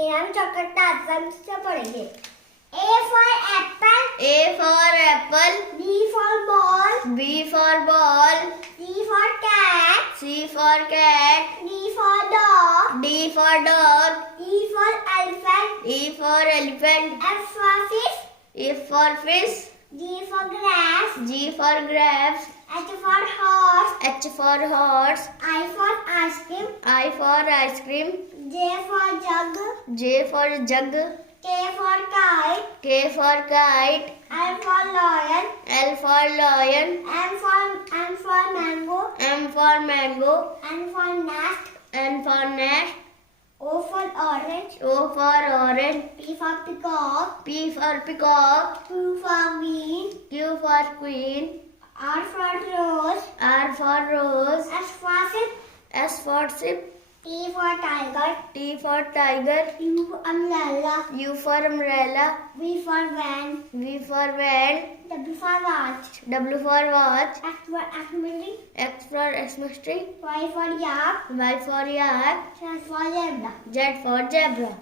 मेरा नाम चॉकलेट था। आज हम इससे पढ़ेंगे। A for apple. A for apple. B for ball. B for ball. C for cat. C for cat. D for dog. D for dog. E for elephant. E for elephant. F for fish. F for fish. G for grass. G for grapes. H for horse. H for horse. I for ice cream. I for ice cream. J for jug. J for jug. K for kite. K for kite. L for lion. L for lion. M for mango. M for mango. N for nest. N for nest. O for orange. O for orange. P for peacock. P for peacock. Q for queen. Q for queen. R for rose. R for rose. S for ship. S for ship. T for tiger. T for tiger. U for umbrella. U for umbrella. V for van. V for van. W for watch. W for watch. X for Xmas. X for Xmas tree. Y for yak. Y for yak. Z for zebra. Z for zebra.